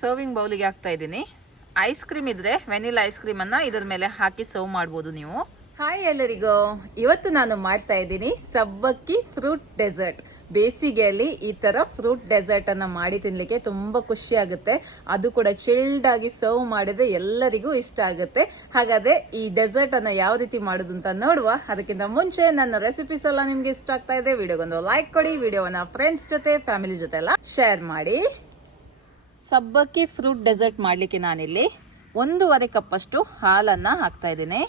Serving ಬೌಲಿಗೆ ಹಾಕ್ತಾ ಇದ್ದೀನಿ. Ice cream ಇದ್ರೆ ವೆನಿಲಾ ಐಸ್ ಕ್ರೀಮ್ ಅನ್ನ ಇದರ ಮೇಲೆ ಹಾಕಿ ಸರ್ವ್ ಮಾಡ್ಬೋದು ನೀವು. ಹಾಯ್ ಎಲ್ಲರಿಗೂ, ಇವತ್ತು ನಾನು ಮಾಡ್ತಾ ಇದ್ದೀನಿ ಸಬ್ಬಕ್ಕಿ ಫ್ರೂಟ್ ಡೆಸರ್ಟ್. ಬೇಸಿಗೆಯಲ್ಲಿ ಈ ತರ ಫ್ರೂಟ್ ಡೆಸರ್ಟ್ ಅನ್ನ ಮಾಡಿ ತಿನ್ಲಿಕ್ಕೆ ತುಂಬಾ ಖುಷಿ ಆಗುತ್ತೆ. ಅದು ಕೂಡ ಚಿಲ್ಡ್ ಆಗಿ ಸರ್ವ್ ಮಾಡಿದ್ರೆ ಎಲ್ಲರಿಗೂ ಇಷ್ಟ ಆಗುತ್ತೆ. ಹಾಗಾದ್ರೆ ಈ ಡೆಸರ್ಟ್ ಅನ್ನ ಯಾವ ರೀತಿ ಮಾಡೋದು ಅಂತ ನೋಡುವ. ಅದಕ್ಕಿಂತ ಮುಂಚೆ ನನ್ನ ರೆಸಿಪೀಸ್ ಎಲ್ಲ ನಿಮ್ಗೆ ಇಷ್ಟ ಆಗ್ತಾ ಇದೆ, ವಿಡಿಯೋಗೊಂದು ಲೈಕ್ ಕೊಡಿ, ವಿಡಿಯೋವನ್ನ ಫ್ರೆಂಡ್ಸ್ ಜೊತೆ ಫ್ಯಾಮಿಲಿ ಜೊತೆ ಎಲ್ಲ ಶೇರ್ ಮಾಡಿ. ಸಬ್ಬಕ್ಕಿ ಫ್ರೂಟ್ ಡೆಸರ್ಟ್ ಮಾಡಲಿಕ್ಕೆ ನಾನಿಲ್ಲಿ 1.5 ಕಪ್ ಅಷ್ಟು ಹಾಲನ್ನು ಹಾಕ್ತಾ ಇದ್ದೀನಿ.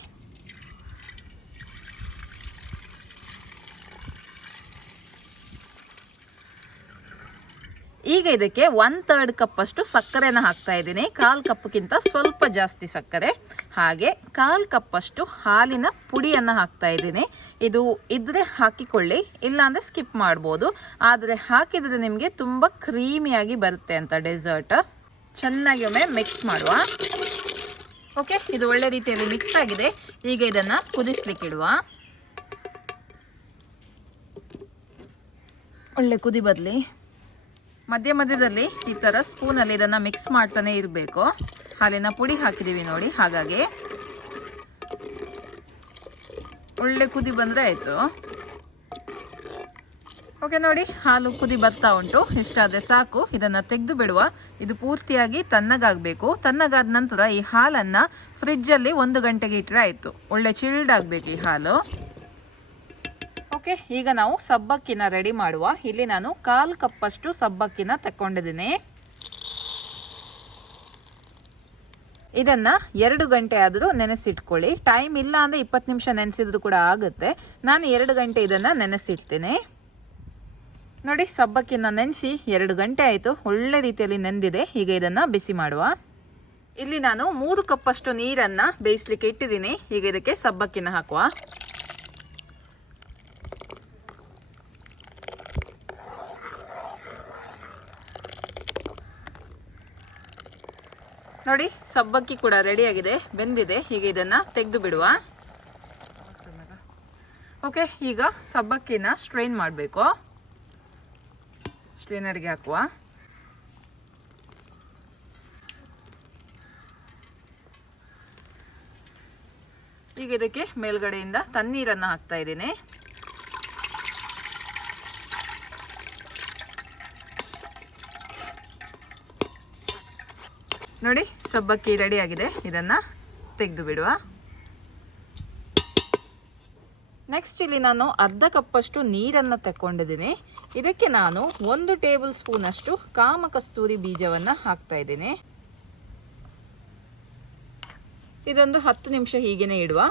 ಈಗ ಇದಕ್ಕೆ 1/3 ಕಪ್ ಅಷ್ಟು ಸಕ್ಕರೆನ ಹಾಕ್ತಾ ಇದ್ದೀನಿ. 1/4 ಕಪ್ಗಿಂತ ಸ್ವಲ್ಪ ಜಾಸ್ತಿ ಸಕ್ಕರೆ, ಹಾಗೆ 1/4 ಕಪ್ ಅಷ್ಟು ಹಾಲಿನ ಪುಡಿಯನ್ನು ಹಾಕ್ತಾ ಇದ್ದೀನಿ. ಇದು ಇದ್ರೆ ಹಾಕಿಕೊಳ್ಳಿ, ಇಲ್ಲಾಂದ್ರೆ ಸ್ಕಿಪ್ ಮಾಡ್ಬೋದು. ಆದರೆ ಹಾಕಿದ್ರೆ ನಿಮಗೆ ತುಂಬ ಕ್ರೀಮಿಯಾಗಿ ಬರುತ್ತೆ ಅಂತ ಡೆಸರ್ಟ್. ಚೆನ್ನಾಗಿ ಒಮ್ಮೆ ಮಿಕ್ಸ್ ಮಾಡುವ. ಓಕೆ, ಇದು ಒಳ್ಳೆ ರೀತಿಯಲ್ಲಿ ಮಿಕ್ಸ್ ಆಗಿದೆ. ಈಗ ಇದನ್ನು ಕುದಿಸ್ಲಿಕ್ಕೆ ಇಡುವ. ಒಳ್ಳೆ ಕುದಿ ಬರಲಿ. ಮಧ್ಯ ಮಧ್ಯದಲ್ಲಿ ಈ ಥರ ಸ್ಪೂನಲ್ಲಿ ಇದನ್ನು ಮಿಕ್ಸ್ ಮಾಡ್ತಾನೆ ಇರಬೇಕು. ಹಾಲಿನ ಪುಡಿ ಹಾಕಿದ್ದೀವಿ ನೋಡಿ, ಹಾಗಾಗಿ ಒಳ್ಳೆ ಕುದಿ ಬಂದರೆ ಆಯಿತು. ಓಕೆ ನೋಡಿ, ಹಾಲು ಕುದಿ ಬರ್ತಾ ಉಂಟು. ಇಷ್ಟಾದರೆ ಸಾಕು. ಇದನ್ನು ತೆಗೆದು ಬಿಡುವ. ಇದು ಪೂರ್ತಿಯಾಗಿ ತಣ್ಣಗಾಗಬೇಕು. ತಣ್ಣಗಾದ ನಂತರ ಈ ಹಾಲನ್ನು ಫ್ರಿಜ್ಜಲ್ಲಿ 1 ಗಂಟೆಗೆ ಇಟ್ಟರೆ ಆಯಿತು. ಒಳ್ಳೆ ಚಿಲ್ಡ್ ಆಗಬೇಕು ಈ ಹಾಲು. ಓಕೆ, ಈಗ ನಾವು ಸಬ್ಬಕ್ಕಿನ ರೆಡಿ ಮಾಡುವ. ಇಲ್ಲಿ ನಾನು 1/4 ಕಪ್ ಅಷ್ಟು ಸಬ್ಬಕ್ಕಿನ ತಗೊಂಡಿದ್ದೀನಿ. ಇದನ್ನ 2 ಗಂಟೆ ಆದರೂ ನೆನೆಸಿಟ್ಕೊಳ್ಳಿ. ಟೈಮ್ ಇಲ್ಲ ಅಂದ್ರೆ 20 ನಿಮಿಷ ನೆನೆಸಿದ್ರು ಕೂಡ ಆಗುತ್ತೆ. ನಾನು 2 ಗಂಟೆ ಇದನ್ನ ನೆನೆಸಿಡ್ತೇನೆ. ನೋಡಿ, ಸಬ್ಬಕ್ಕಿನ ನೆನೆಸಿ 2 ಗಂಟೆ ಆಯಿತು. ಒಳ್ಳೆ ರೀತಿಯಲ್ಲಿ ನೆಂದಿದೆ. ಈಗ ಇದನ್ನ ಬಿಸಿ ಮಾಡುವ. ಇಲ್ಲಿ ನಾನು 3 ಕಪ್ ಅಷ್ಟು ನೀರನ್ನ ಬೇಯಿಸ್ಲಿಕ್ಕೆ ಇಟ್ಟಿದ್ದೀನಿ. ಈಗ ಇದಕ್ಕೆ ಸಬ್ಬಕ್ಕಿನ ಹಾಕುವ. ನೋಡಿ, ಸಬ್ಬಕ್ಕಿ ಕೂಡ ರೆಡಿಯಾಗಿದೆ, ಬೆಂದಿದೆ. ಈಗ ಇದನ್ನು ತೆಗೆದು ಬಿಡುವ. ಓಕೆ, ಈಗ ಸಬ್ಬಕ್ಕಿನ ಸ್ಟ್ರೈನ್ ಮಾಡಬೇಕು. ಸ್ಟ್ರೈನರ್ಗೆ ಹಾಕುವ. ಈಗ ಇದಕ್ಕೆ ಮೇಲ್ಗಡೆಯಿಂದ ತಣ್ಣೀರನ್ನು ಹಾಕ್ತಾ ಇದ್ದೀನಿ. ನೋಡಿ, ಸಬ್ಬಕ್ಕಿ ರೆಡಿ ಆಗಿದೆ. ಇದನ್ನು ತೆಗೆದು ಬಿಡುವ. ನೆಕ್ಸ್ಟ್ ಇಲ್ಲಿ ನಾನು 1/2 ಕಪ್ ಅಷ್ಟು ನೀರನ್ನು ತಗೊಂಡಿದ್ದೀನಿ. ಇದಕ್ಕೆ ನಾನು 1 ಟೇಬಲ್ ಸ್ಪೂನ್ ಅಷ್ಟು ಕಾಮಕಸ್ತೂರಿ ಬೀಜವನ್ನು ಹಾಕ್ತಾ ಇದ್ದೀನಿ. ಇದೊಂದು 10 ನಿಮಿಷ ಹೀಗೇನೆ ಇಡುವ.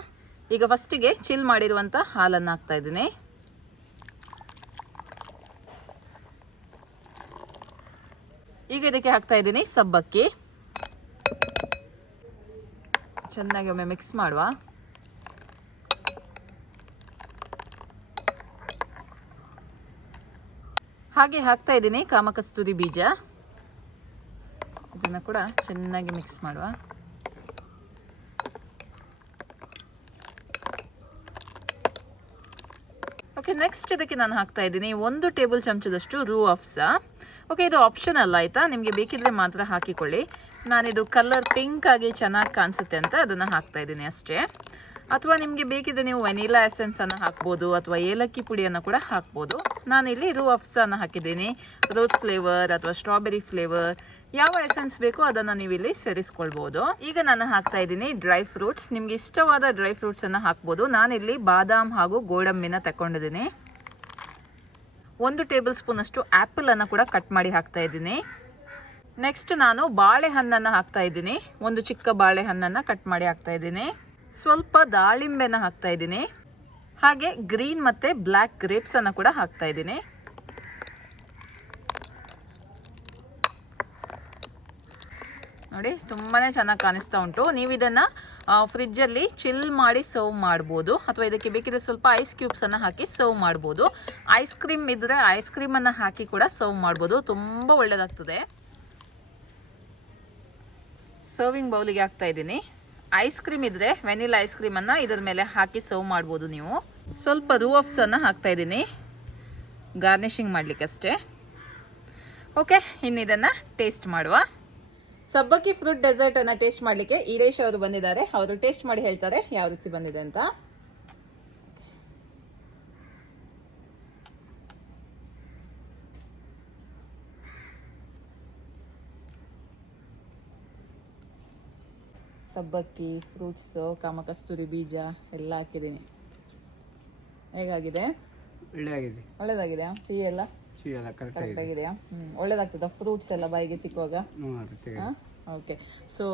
ಈಗ ಫಸ್ಟಿಗೆ ಚಿಲ್ ಮಾಡಿರುವಂಥ ಹಾಲನ್ನು ಹಾಕ್ತಾ ಇದ್ದೀನಿ. ಈಗ ಇದಕ್ಕೆ ಹಾಕ್ತಾ ಇದ್ದೀನಿ ಸಬ್ಬಕ್ಕಿ. ಚೆನ್ನಾಗಿ ಒಮ್ಮೆ ಮಿಕ್ಸ್ ಮಾಡುವ. ಹಾಗೆ ಹಾಕ್ತಾ ಇದ್ದೀನಿ ಕಾಮಕಸ್ತೂರಿ ಬೀಜ. ಇದನ್ನು ಕೂಡ ಚೆನ್ನಾಗಿ ಮಿಕ್ಸ್ ಮಾಡುವ. ಓಕೆ, ನೆಕ್ಸ್ಟ್ ಇದಕ್ಕೆ ನಾನು ಹಾಕ್ತಾ ಇದ್ದೀನಿ 1 ಟೇಬಲ್ ಚಮಚದಷ್ಟು ರೂ ಅಫ್ಸಾ. ಓಕೆ, ಇದು ಆಪ್ಷನಲ್ ಆಯಿತಾ, ನಿಮಗೆ ಬೇಕಿದ್ರೆ ಮಾತ್ರ ಹಾಕಿಕೊಳ್ಳಿ. ನಾನಿದು ಕಲರ್ ಪಿಂಕ್ ಆಗಿ ಚೆನ್ನಾಗಿ ಕಾಣಿಸುತ್ತೆ ಅಂತ ಅದನ್ನು ಹಾಕ್ತಾ ಇದ್ದೀನಿ ಅಷ್ಟೇ. ಅಥವಾ ನಿಮಗೆ ಬೇಕಿದ್ರೆ ನೀವು ವೆನಿಲಾ ಎಸೆನ್ಸನ್ನು ಹಾಕ್ಬೋದು, ಅಥವಾ ಏಲಕ್ಕಿ ಪುಡಿಯನ್ನು ಕೂಡ ಹಾಕ್ಬೋದು. ನಾನಿಲ್ಲಿ ರೂ ಅಫ್ಸಾನ ಹಾಕಿದ್ದೀನಿ. ರೋಸ್ ಫ್ಲೇವರ್ ಅಥವಾ ಸ್ಟ್ರಾಬೆರಿ ಫ್ಲೇವರ್, ಯಾವ ಎಸೆನ್ಸ್ ಬೇಕೋ ಅದನ್ನು ನೀವು ಇಲ್ಲಿ ಸೇರಿಸ್ಕೊಳ್ಬೋದು. ಈಗ ನಾನು ಹಾಕ್ತಾ ಇದ್ದೀನಿ ಡ್ರೈ ಫ್ರೂಟ್ಸ್. ನಿಮ್ಗೆ ಇಷ್ಟವಾದ ಡ್ರೈ ಫ್ರೂಟ್ಸನ್ನು ಹಾಕ್ಬೋದು. ನಾನಿಲ್ಲಿ ಬಾದಾಮ್ ಹಾಗೂ ಗೋಡಂಬಿನ ತಗೊಂಡಿದ್ದೀನಿ. 1 ಟೇಬಲ್ ಸ್ಪೂನ್ ಅಷ್ಟು ಆ್ಯಪಲ್ ಅನ್ನು ಕೂಡ ಕಟ್ ಮಾಡಿ ಹಾಕ್ತಾ ಇದ್ದೀನಿ. ನೆಕ್ಸ್ಟ್ ನಾನು ಬಾಳೆಹಣ್ಣನ್ನು ಹಾಕ್ತಾ ಇದ್ದೀನಿ. 1 ಚಿಕ್ಕ ಬಾಳೆಹಣ್ಣನ್ನು ಕಟ್ ಮಾಡಿ ಹಾಕ್ತಾ ಇದ್ದೀನಿ. ಸ್ವಲ್ಪ ದಾಳಿಂಬೆನ ಹಾಕ್ತಾ ಇದ್ದೀನಿ. ಹಾಗೆ ಗ್ರೀನ್ ಮತ್ತು ಬ್ಲ್ಯಾಕ್ ಗ್ರೇಪ್ಸ್ ಅನ್ನು ಕೂಡ ಹಾಕ್ತಾ ಇದ್ದೀನಿ. ನೋಡಿ, ತುಂಬಾ ಚೆನ್ನಾಗಿ ಕಾಣಿಸ್ತಾ ಉಂಟು. ನೀವು ಇದನ್ನು ಫ್ರಿಜ್ಜಲ್ಲಿ ಚಿಲ್ ಮಾಡಿ ಸರ್ವ್ ಮಾಡ್ಬೋದು, ಅಥವಾ ಇದಕ್ಕೆ ಬೇಕಿದ್ರೆ ಸ್ವಲ್ಪ ಐಸ್ ಕ್ಯೂಬ್ಸನ್ನು ಹಾಕಿ ಸರ್ವ್ ಮಾಡ್ಬೋದು. ಐಸ್ ಕ್ರೀಮ್ ಇದ್ದರೆ ಐಸ್ ಕ್ರೀಮನ್ನು ಹಾಕಿ ಕೂಡ ಸರ್ವ್ ಮಾಡ್ಬೋದು. ತುಂಬ ಒಳ್ಳೆಯದಾಗ್ತದೆ. ಸರ್ವಿಂಗ್ ಬೌಲಿಗೆ ಹಾಕ್ತಾ ಇದ್ದೀನಿ. ಐಸ್ ಕ್ರೀಮ್ ಇದ್ರೆ ವೆನಿಲಾ ಐಸ್ ಕ್ರೀಮನ್ನು ಇದರ ಮೇಲೆ ಹಾಕಿ ಸರ್ವ್ ಮಾಡ್ಬೋದು ನೀವು. ಸ್ವಲ್ಪ ರೂ ಅಫ್ಸನ್ನು ಹಾಕ್ತಾ ಇದ್ದೀನಿ ಗಾರ್ನಿಷಿಂಗ್ ಮಾಡಲಿಕ್ಕಷ್ಟೇ. ಓಕೆ, ಇನ್ನು ಇದನ್ನು ಟೇಸ್ಟ್ ಮಾಡುವ. ಸಬ್ಬಕ್ಕಿ ಫ್ರೂಟ್ ಡೆಸರ್ಟ್ ಅನ್ನ ಟೇಸ್ಟ್ ಮಾಡ್ಲಿಕ್ಕೆ ಈರೇಶ್ ಅವರು ಬಂದಿದ್ದಾರೆ. ಅವರು ಟೇಸ್ಟ್ ಮಾಡಿ ಹೇಳ್ತಾರೆ ಯಾವ ರೀತಿ ಬಂದಿದೆ ಅಂತ. ಸಬ್ಬಕ್ಕಿ, ಫ್ರೂಟ್ಸು, ಕಾಮಕಸ್ತೂರಿ ಬೀಜ ಎಲ್ಲ ಹಾಕಿದ್ದೀನಿ. ಹೇಗಾಗಿದೆ? ಒಳ್ಳೇದಾಗಿದೆ. ಸಿಹಿ ಎಲ್ಲ ಕರೆಕ್ಟ್ ಆಗಿದೆಯಾ? ಒಳ್ಳೇದಾಗ್ತದ ಫ್ರೂಟ್ಸ್ ಎಲ್ಲ ಬಾಯಿಗೆ ಸಿಕ್ಕುವಾಗ? ಓಕೆ. ಸೊ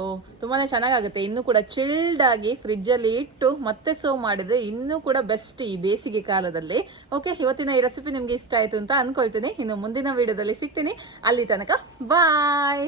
ತುಂಬಾನೇ ಚೆನ್ನಾಗಾಗುತ್ತೆ. ಇನ್ನೂ ಕೂಡ ಚಿಲ್ಡ್ ಆಗಿ ಫ್ರಿಜ್ ಅಲ್ಲಿ ಇಟ್ಟು ಮತ್ತೆ ಸರ್ವ್ ಮಾಡಿದ್ರೆ ಇನ್ನೂ ಕೂಡ ಬೆಸ್ಟ್ ಈ ಬೇಸಿಗೆ ಕಾಲದಲ್ಲಿ. ಓಕೆ, ಇವತ್ತಿನ ಈ ರೆಸಿಪಿ ನಿಮ್ಗೆ ಇಷ್ಟ ಆಯ್ತು ಅಂತ ಅನ್ಕೊಳ್ತೀನಿ. ಇನ್ನು ಮುಂದಿನ ವಿಡಿಯೋದಲ್ಲಿ ಸಿಗ್ತೀನಿ. ಅಲ್ಲಿ ತನಕ ಬಾಯ್.